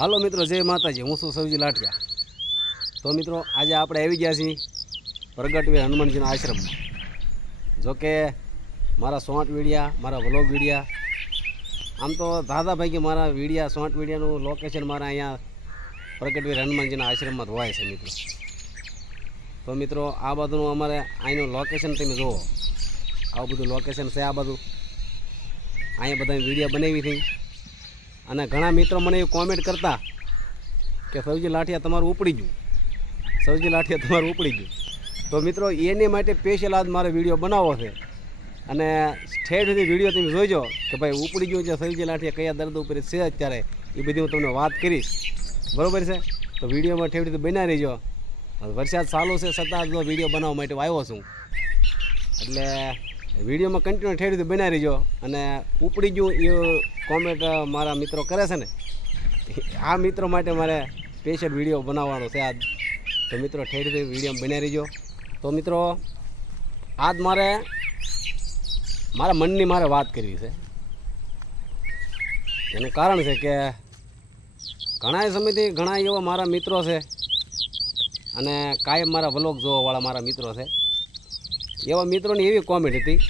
હાલો મિત્રો, જય માતાજી। હું છું સૌજી લાઠિયા। તો મિત્રો, આજે આપણે આવી ગયા છીએ પ્રગટવીર હનુમાનજીના આશ્રમમાં। જોકે મારા શોર્ટ વિડીયા, મારા વ્લોગ વિડીયા, આમ તો દાદાભાઈ કે મારા વિડીયા શોર્ટ વિડીયાનું લોકેશન મારા અહીંયા પ્રગટવીર હનુમાનજીના આશ્રમમાં જ હોય છે મિત્રો। તો મિત્રો, આ બધું અમારે અહીંનું લોકેશન તમે જુઓ, આવું બધું લોકેશન છે આ બધું। અહીંયા બધા વિડીયા બનાવી હતી અને ઘણા મિત્રો મને એવું કોમેન્ટ કરતા કે સૌજી લાઠિયા તમારું ઉપડી ગયું, સૌજી લાઠિયા તમારું ઉપડી ગયું। તો મિત્રો, એની માટે સ્પેશિયલ આજ મારે વિડીયો બનાવવો છે અને ઠેઠ સુધી વિડીયો તમે જોઈજો કે ભાઈ ઉપડી ગયું છે સૌજી લાઠિયા કયા દર્દ ઉપર છે અત્યારે, એ બધી હું તમને વાત કરીશ, બરાબર છે? તો વિડીયોમાં ઠેઠ સુધી બન્યા રહીજો। વરસાદ ચાલુ છે છતાં જો વિડીયો બનાવવા માટે આવ્યો છું, એટલે વિડીયોમાં કન્ટિન્યુ ઠેઠ સુધી બન્યા રહીજો। અને ઉપડી ગયું એ કોમેન્ટ મારા મિત્રો કરે છે ને, આ મિત્રો માટે મારે સ્પેશિયલ વિડીયો બનાવવાનો છે આજ। તો મિત્રો, ઠેઠ સુધી વિડીયોમાં બન્યા રહીજો। તો મિત્રો, આજ મારા મનની મારે વાત કરવી છે। એનું કારણ છે કે ઘણા સમયથી ઘણા એવા મારા મિત્રો છે અને કાયમ મારા વ્લોગ જોવાવાળા મારા મિત્રો છે, એવા મિત્રોની એવી કોમેન્ટ હતી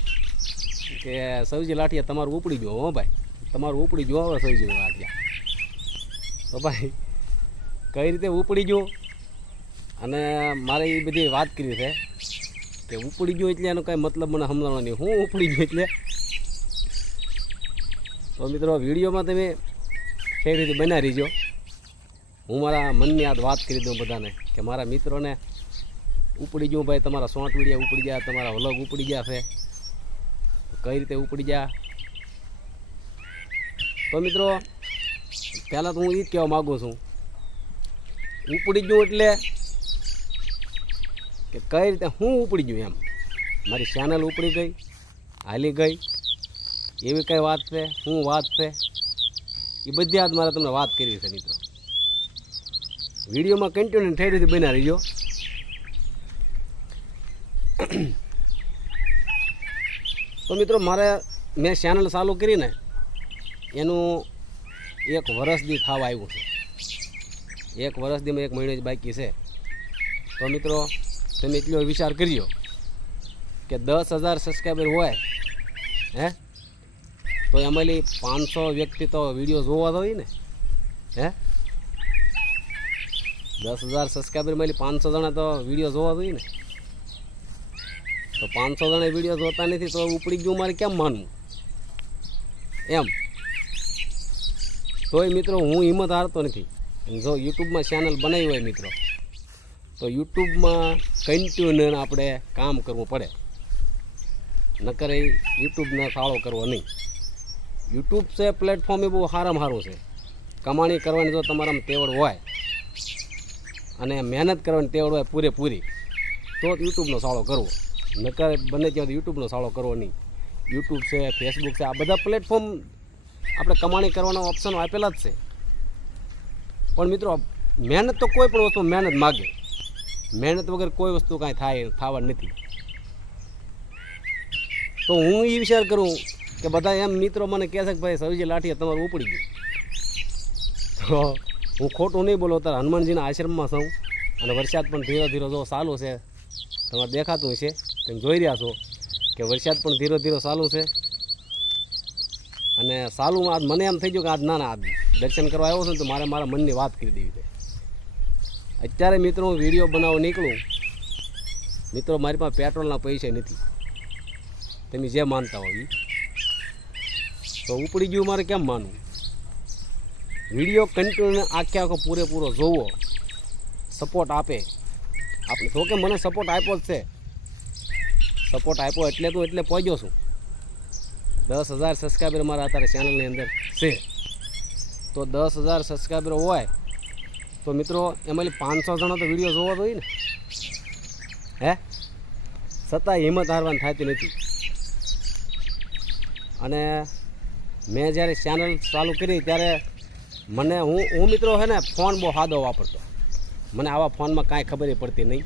કે સૌજી લાઠિયા તમારું ઉપડી ગયો, હો ભાઈ તમારું ઉપડી ગયો હવે સૌજી લાઠિયા। તો ભાઈ કઈ રીતે ઉપડી ગયો અને મારે એ બધી વાત કરી છે કે ઉપડી ગયો એટલે એનો કાંઈ મતલબ મને સમજાવવાનો નહીં, હું ઉપડી ગયો એટલે। તો મિત્રો, વિડીયોમાં તમે કઈ રીતે બના રહીજો। હું મારા મનની આ વાત કરી દઉં બધાને કે મારા મિત્રોને ઉપડી ગયું ભાઈ, તમારા શોર્ટ વિડીયો ઉપડી ગયા, તમારા વ્લોગ ઉપડી ગયા છે, કઈ રીતે ઉપડી ગયા। તો મિત્રો, પહેલાં તો હું એ જ કહેવા માગું છું, ઉપડી ગયું એટલે કે કઈ રીતે હું ઉપડી ગયું એમ, મારી ચેનલ ઉપડી ગઈ, હાલી ગઈ, એવી કઈ વાત છે, શું વાત છે, એ બધી આજ મારે તમને વાત કરવી છે મિત્રો। વિડીયોમાં કન્ટિન્યુ ઠેઠથી બના રહીજો। તો મિત્રો, મેં ચેનલ ચાલુ કરીને એનું 1 વર્ષથી થવા આવ્યું છે, 1 વર્ષથીમાં 1 મહિનો જ બાકી છે। તો મિત્રો, તમે એટલો વિચાર કરજો કે 10,000 સબસ્ક્રાઈબર હોય તો એમાંથી 500 વ્યક્તિ તો વિડીયો જોવા હોય ને, 10,000 સબસ્ક્રાઈબરમાંથી 500 જણા તો વિડીયો જોવા જોઈએ ને। તો 500 જણા વિડીયો જોતા નથી તો ઉપડી ગયું મારે કેમ માનવું એમ? તોય મિત્રો, હું હિંમત હારતો નથી। જો યુટ્યુબમાં ચેનલ બનાવી હોય મિત્રો, તો યુટ્યુબમાં કન્ટિન્યુ આપણે કામ કરવું પડે, નકર યુટ્યુબનો સાળો કરવો નહીં। યુટ્યુબ છે પ્લેટફોર્મ એ બહુ સારામાં સારું છે, કમાણી કરવાની જો તમારામાં તેવડ હોય અને મહેનત કરવાની તેવડ હોય પૂરેપૂરી, તો યુટ્યુબનો સાળો કરવો, નકર બને ત્યાં યુટ્યુબનો સાળો કરવો નહીં। યુટ્યુબ છે, ફેસબુક છે, આ બધા પ્લેટફોર્મ આપણે કમાણી કરવાનો ઓપ્શન આપેલા જ છે, પણ મિત્રો મહેનત તો કોઈ પણ વસ્તુ મહેનત માગે, મહેનત વગર કોઈ વસ્તુ કાંઈ થવા નથી। તો હું એ વિચાર કરું કે બધા એમ મિત્રો મને કહે છે કે ભાઈ સૌજી લાઠિયા તમારું ઉપડી ગયું, તો હું ખોટું નહીં બોલું। અત્યારે હનુમાનજીના આશ્રમમાં છું અને વરસાદ પણ ધીરે ધીરે જો ચાલુ છે, તમારે દેખાતું છે, તમે જોઈ રહ્યા છો કે વરસાદ પણ ધીરે ધીરે ચાલુ છે। અને ચાલુમાં આજ મને એમ થઈ ગયું કે આજ ના આજ દર્શન કરવા આવ્યો છું ને તો મારે મારા મનની વાત કરી દેવી છે। અત્યારે મિત્રો, હું વિડીયો બનાવવા નીકળું મિત્રો, મારી પાસે પેટ્રોલના પૈસા નથી, તમે જે માનતા હોય તો ઉપડી ગયું મારે કેમ માનવું? વિડીયો કન્ટિન્યુ આખો પૂરેપૂરો જોવો, સપોર્ટ આપે આપણે, તો કે મને સપોર્ટ આપ્યો જ છે, સપોર્ટ આપ્યો એટલે તો એટલે પહોંચ્યો છું। 10,000 સબસ્ક્રાઈબર મારા અત્યારે ચેનલની અંદર છે, તો 10,000 સબસ્ક્રાઈબર હોય તો મિત્રો એમાંથી 500 જણા તો વિડીયો જોવા જોઈએ ને, છતાં હિંમત હારવાની થતી નથી। અને મેં જ્યારે ચેનલ ચાલુ કરી ત્યારે હું મિત્રો છે ને ફોન બહુ સાદો વાપરતો, મને આવા ફોનમાં કાંઈ ખબર પડતી નહીં,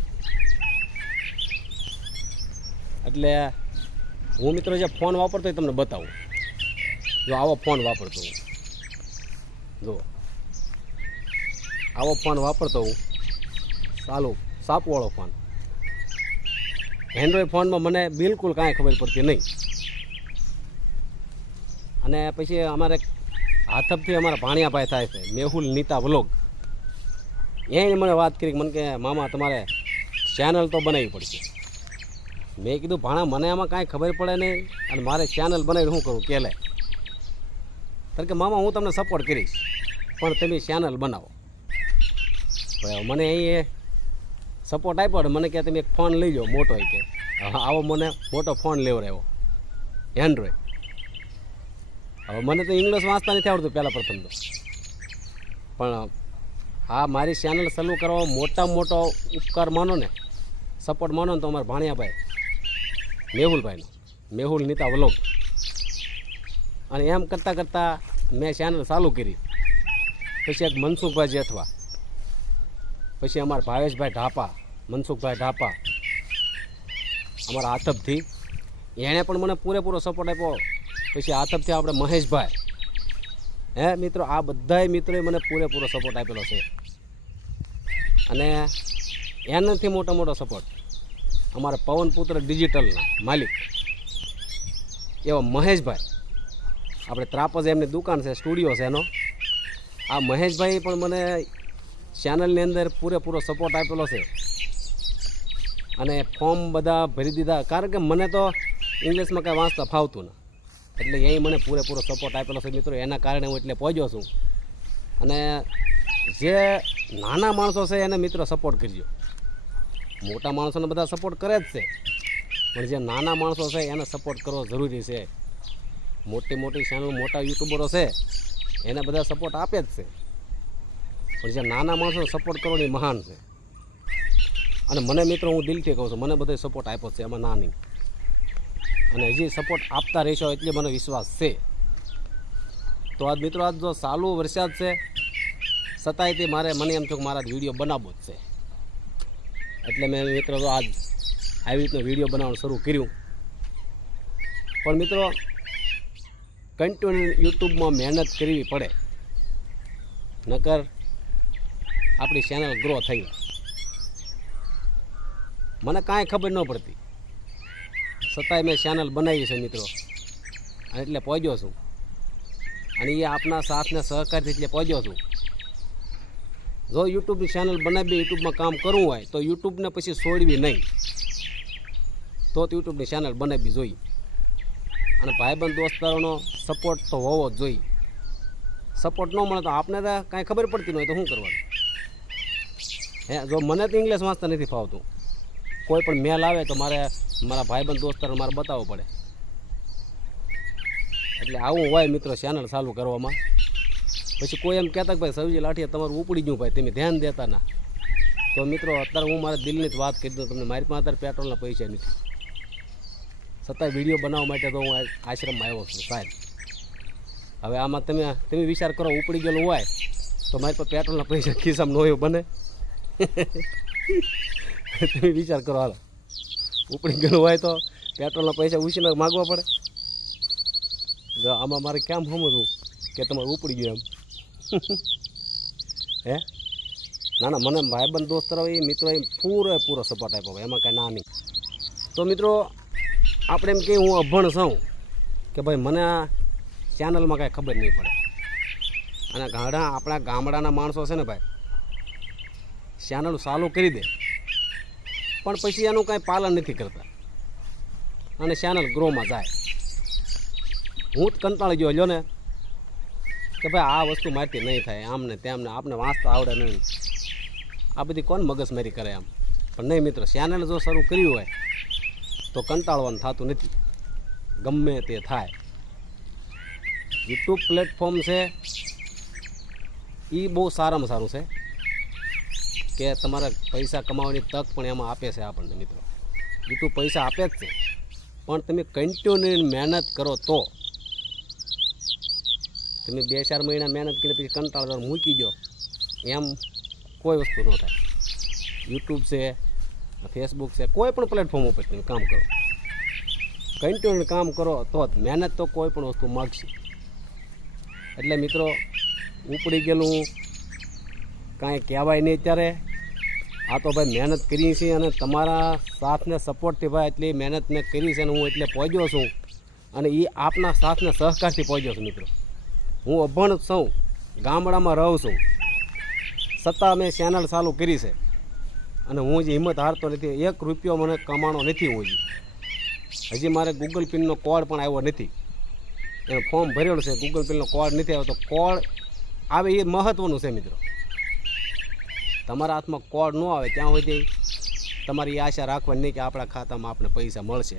એટલે હું મિત્રો જે ફોન વાપરતો હોય તમને બતાવું। જો આવો ફોન વાપરતો હું, જો આવો ફોન વાપરતો હું, સાલું સાપવાળો ફોન. એન્ડ્રોઈડ ફોનમાં મને બિલકુલ કાંઈ ખબર પડતી નહીં. અને પછી અમારે હાથપથી અમારા ભાણિયાભાઈ થાય છે, મેહુલ નીતા વ્લોગ. એને મને વાત કરી, મને કે મામા તમારે ચેનલ તો બનાવવી પડશે. મેં કીધું ભાણા મને આમાં કાંઈ ખબર પડે નહીં, અને મારે ચેનલ બનાવી શું કરું કે લે. કારણ કે મામા હું તમને સપોર્ટ કરીશ, પણ તમે ચેનલ બનાવો. મને અહીં સપોર્ટ આપ્યો, મને કે તમે એક ફોન લઈ જાઓ મોટો, કે આવો મને મોટો ફોન લેવડાવ્યો એન્ડ્રોઈડ. હવે મને તો ઇંગ્લિશ વાંચતા નથી આવડતું પહેલાં પ્રથમ તો, પણ આ મારી ચેનલ ચાલુ કરવા મોટામાં મોટો ઉપકાર માનો ને, સપોર્ટ માનો ને, તો અમારા ભાણિયાભાઈ મેહુલભાઈનો, મેહુલ નીતા વ્લોગ. અને એમ કરતાં કરતાં મેં ચેનલ ચાલુ કરી. પછી એક મનસુખભાઈ જેઠવા, પછી અમારા ભાવેશભાઈ ઢાપા, મનસુખભાઈ ઢાપા અમારા હાથપથી, એણે પણ મને પૂરેપૂરો સપોર્ટ આપ્યો. પછી હાથપથી આપણે મહેશભાઈ, મિત્રો, આ બધાય મિત્રોએ મને પૂરેપૂરો સપોર્ટ આપેલો છે. અને એનાથી મોટો સપોર્ટ અમારા પવનપુત્ર ડિજિટલના માલિક એવા મહેશભાઈ, આપણે ત્રાપજ એમની દુકાન છે, સ્ટુડિયો છે એનો. આ મહેશભાઈ પણ મને ચેનલની અંદર પૂરેપૂરો સપોર્ટ આપેલો છે. અને ફોર્મ બધા ભરી દીધા, કારણ કે મને તો ઇંગ્લિશમાં કાંઈ વાંચતા ફાવતું ના, એટલે અહીં મને પૂરેપૂરો સપોર્ટ આપેલો છે મિત્રો. એના કારણે હું એટલે પહોંચ્યો છું. અને જે નાના માણસો છે એને મિત્રો સપોર્ટ કરજો. મોટા માણસોને બધા સપોર્ટ કરે જ છે, પણ જે નાના માણસો છે એને સપોર્ટ કરવો જરૂરી છે. મોટી ચેનલ, મોટા યુટ્યુબરો છે એને બધા સપોર્ટ આપે જ છે, પણ જે નાના માણસો સપોર્ટ કરવાની મહાન છે. અને મને મિત્રો હું દિલથી કહું છું, મને બધો સપોર્ટ આપ્યો છે, એમાં નાની. અને હજી સપોર્ટ આપતા રહેશો એટલે મને વિશ્વાસ છે. તો આજ મિત્રો, આજ જો ચાલુ વરસાદ છે છતાંયથી મને એમ થયું કે મારા વિડીયો બનાવવો જ છે. એટલે મેં મિત્રો તો આજ આવી રીતનો વિડીયો બનાવવાનું શરૂ કર્યું. પણ મિત્રો, કન્ટિન્યુ યુટ્યુબમાં મહેનત કરવી પડે, નકર આપણી ચેનલ ગ્રો થઈ. મને કાંઈ ખબર ન પડતી, છતાંય મેં ચેનલ બનાવી છે મિત્રો, અને એટલે પહોંચ્યો છું. અને એ આપના સાથને સહકારથી એટલે પહોંચ્યો છું. જો યુટ્યુબની ચેનલ બનાવી, યુટ્યુબમાં કામ કરવું હોય તો યુટ્યુબને પછી છોડવી નહીં, તો યુટ્યુબની ચેનલ બનાવવી જોઈએ. અને ભાઈબંધ દોસ્તારોનો સપોર્ટ તો હોવો જ જોઈએ. સપોર્ટ ન મળે તો આપને તો કાંઈ ખબર પડતી ન હોય તો શું કરવાનું? જો મને તો ઇંગ્લિશ વાંચતા નથી ફાવતું, કોઈ પણ મેલ આવે તો મારે મારા ભાઈબંધ દોસ્તારો મારે બતાવવું પડે. એટલે આવું હોય મિત્રો ચેનલ ચાલુ કરવામાં. પછી કોઈ એમ કહેતા કે ભાઈ સવજી લાઠીયા તમારું ઉપડી ગયું, ભાઈ તમે ધ્યાન દેતા ના. તો મિત્રો, અત્યારે હું મારા દિલની જ વાત કરી દઉં તમને, મારી પાસે અત્યારે પેટ્રોલના પૈસા નથી, છતાંય વિડીયો બનાવવા માટે તો હું આશ્રમમાં આવ્યો છું સાહેબ. હવે આમાં તમે વિચાર કરો, ઉપડી ગયેલું હોય તો મારી પાસે પેટ્રોલના પૈસા ખિસ્સામાં ન હોય બને? તમે વિચાર કરો, હાલો, ઉપડી ગયેલું હોય તો પેટ્રોલના પૈસા ઉછીને માગવા પડે. જો આમાં મારે કેમ સમજવું કે તમારે ઉપડી ગયું એમ? હે ના, મને ભાઈબંધ દોસ્તરો એ મિત્રો એ પૂરો સપોર્ટ આપ્યો, એમાં કાંઈ ના નહીં. તો મિત્રો, આપણે એમ કહીએ હું અભણ છું કે ભાઈ મને આ ચેનલમાં કાંઈ ખબર નહીં પડે. અને આપણા ગામડાના માણસો છે ને ભાઈ, ચેનલ ચાલુ કરી દે પણ પછી એનું કાંઈ પાલન નથી કરતા, અને ચેનલ ગ્રોમાં જાય. હું જ કંટાળી ગયો લ્યો ને કે ભાઈ આ વસ્તુ મારથી નહીં થાય, આમને તેમને, આપણે વાંચતા આવડે નહીં, આ બધી કોણ મગજમારી કરે આમ. પણ નહીં મિત્રો, ચેનલ જો શરૂ કર્યું હોય તો કંટાળવાનું થતું નથી, ગમે તે થાય. યુટ્યુબ પ્લેટફોર્મ છે એ બહુ સારામાં સારું છે કે તમારે પૈસા કમાવાની તક પણ એમાં આપે છે આપણને મિત્રો. યુટ્યુબ પૈસા આપે જ છે, પણ તમે કન્ટિન્યુ મહેનત કરો તો. તમે 2-4 મહિના મહેનત કરીને પછી કંટાળો મૂકી દો, એમ કોઈ વસ્તુ ન થાય. યુટ્યુબ છે, ફેસબુક છે, કોઈ પણ પ્લેટફોર્મ ઉપર તમે કામ કરો, કન્ટિન્યુ કામ કરો તો જ. મહેનત તો કોઈ પણ વસ્તુ માગશે. એટલે મિત્રો, ઉપડી ગયેલું કાંઈ કહેવાય નહીં અત્યારે. આ તો ભાઈ મહેનત કરી છે અને તમારા સાથને સપોર્ટથી ભાઈ એટલી મહેનત મેં કરી છે અને હું એટલે પહોંચ્યો છું અને એ આપના સાથને સહકારથી પહોંચ્યો છું મિત્રો. હું અભણ છું, ગામડામાં રહું છું, છતાં મેં ચેનલ ચાલુ કરી છે અને હું જે હિંમત હારતો નથી. 1 રૂપિયો મને કમાણો નથી. હું હજી મારે ગૂગલ પિનનો કોડ પણ આવ્યો નથી. એનું ફોર્મ ભરેલું છે, ગૂગલ પિનનો કોડ નથી આવ્યો. તો કોડ આવે એ મહત્ત્વનું છે મિત્રો. તમારા હાથમાં કોડ ન આવે ત્યાં સુધી તમારી આશા રાખવાની નહીં કે આપણા ખાતામાં આપણે પૈસા મળશે.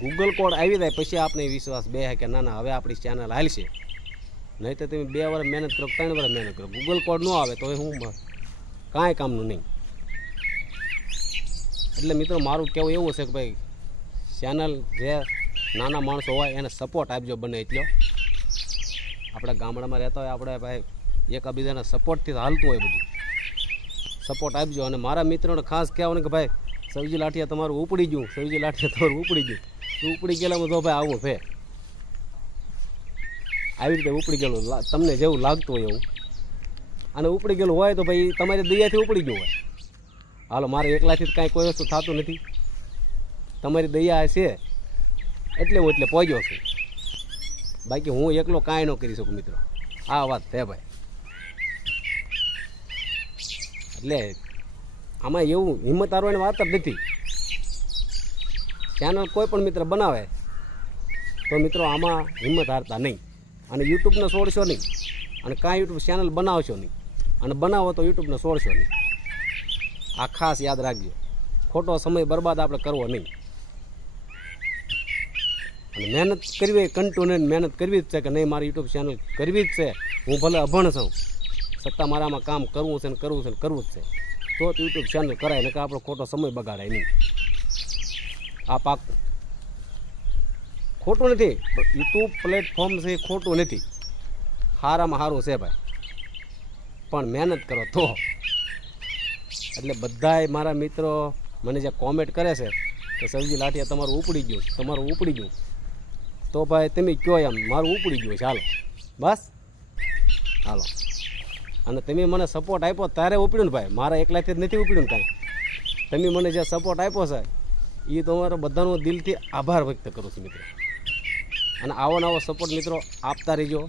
ગૂગલ કોડ આવી જાય પછી આપણે વિશ્વાસ બેસે કે ના હવે આપણી ચેનલ હાલશે. નહીં તો તમે 2 વર્ષ મહેનત કરો, 3 વર્ષ મહેનત કરો, ગૂગલ કોડ ન આવે તો હું કાંઈ કામનું નહીં. એટલે મિત્રો મારું કહેવું એવું છે કે ભાઈ ચેનલ જે નાના માણસો હોય એને સપોર્ટ આપજો બને એટલો. આપણા ગામડામાં રહેતા હોય આપણે ભાઈ એકબીજાના સપોર્ટથી હાલતું હોય બધું. સપોર્ટ આપજો. અને મારા મિત્રોને ખાસ કહેવાનું કે ભાઈ સવજી લાઠિયા તમારું ઉપડી ગયું, સવજી લાઠિયા તમારું ઉપડી ગયું. ઉપડી ગયેલામાં તો ભાઈ આવું ફે આવી રીતે ઉપડી ગયેલું તમને જેવું લાગતું હોય એવું. અને ઉપડી ગયેલું હોય તો ભાઈ તમારી દયાથી ઉપડી ગયું હોય. હાલો મારે એકલાથી કાંઈ કોઈ વસ્તુ થતું નથી. તમારી દયા છે એટલે હું એટલે પહોંચ્યો છું. બાકી હું એકલો કાંઈ ન કરી શકું મિત્રો. આ વાત છે ભાઈ. એટલે આમાં એવું હિંમત હારવાની વાત જ નથી. ચેનલ કોઈ પણ મિત્ર બનાવે તો મિત્રો આમાં હિંમત હારતા નહીં. અને યુટ્યુબને છોડશો નહીં અને કાંઈ યુટ્યુબ ચેનલ બનાવશો નહીં. અને બનાવો તો યુટ્યુબને છોડશો નહીં. આ ખાસ યાદ રાખજો. ખોટો સમય બરબાદ આપણે કરવો નહીં. અને મહેનત કરવી, કન્ટિન્યુ મહેનત કરવી જ છે કે નહીં મારી યુટ્યુબ ચેનલ કરવી જ છે. હું ભલે અભણ છું છતાં મારામાં કામ કરવું છે ને કરવું છે ને કરવું જ છે. તો જ યુટ્યુબ ચેનલ કરાય, ને કે આપણો ખોટો સમય બગાડાય નહીં. આ પાક ખોટું નથી. યુટ્યુબ પ્લેટફોર્મ છે એ ખોટું નથી, સારામાં સારું છે ભાઈ. પણ મહેનત કરો તો. એટલે બધાય મારા મિત્રો મને જે કોમેન્ટ કરે છે કે સવજી લાઠિયા તમારું ઉપડી ગયું, તમારું ઉપડી ગયું, તો ભાઈ તમે કહો એમ મારું ઉપડી ગયું છે. હાલો બસ હાલો. અને તમે મને સપોર્ટ આપ્યો ત્યારે ઉપડ્યું ને ભાઈ. મારા એકલાથી જ નથી ઉપડ્યું ને કાંઈ. તમે મને જે સપોર્ટ આપ્યો છે એ તમારો બધાનો દિલથી આભાર વ્યક્ત કરું છું મિત્રો. અને આવો નવો સપોર્ટ મિત્રો આપતા રહીજો,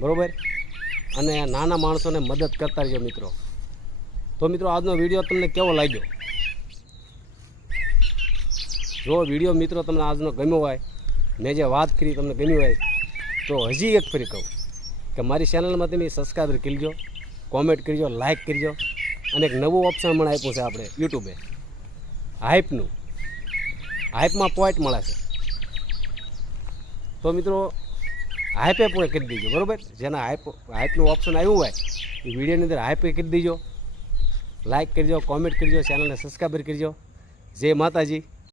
બરાબર. અને નાના માણસોને મદદ કરતા રહીજો મિત્રો. તો મિત્રો આજનો વિડીયો તમને કેવો લાગ્યો? જો વિડીયો મિત્રો તમને આજનો ગમ્યો હોય, મેં જે વાત કરી તમને ગમ્યું હોય, તો હજી એક ફરી કહું કે મારી ચેનલમાં તમે સબસ્ક્રાઈબર કરજો, કોમેન્ટ કરજો, લાઇક કરજો. અને એક નવું ઓપ્શન મને આપ્યું છે આપણે યુટ્યુબે, હાઇપનું. હાઇપમાં પોઈન્ટ મળે છે. તો મિત્રો હાઇપે પણ કરી દેજો, બરાબર. જેના હાઇપનું ઓપ્શન આવ્યું હોય એ વિડીયોની અંદર હાઇપે કરી દેજો, લાઇક કરજો, કોમેન્ટ કરજો, ચેનલને સબસ્ક્રાઈબર કરજો. જય માતાજી.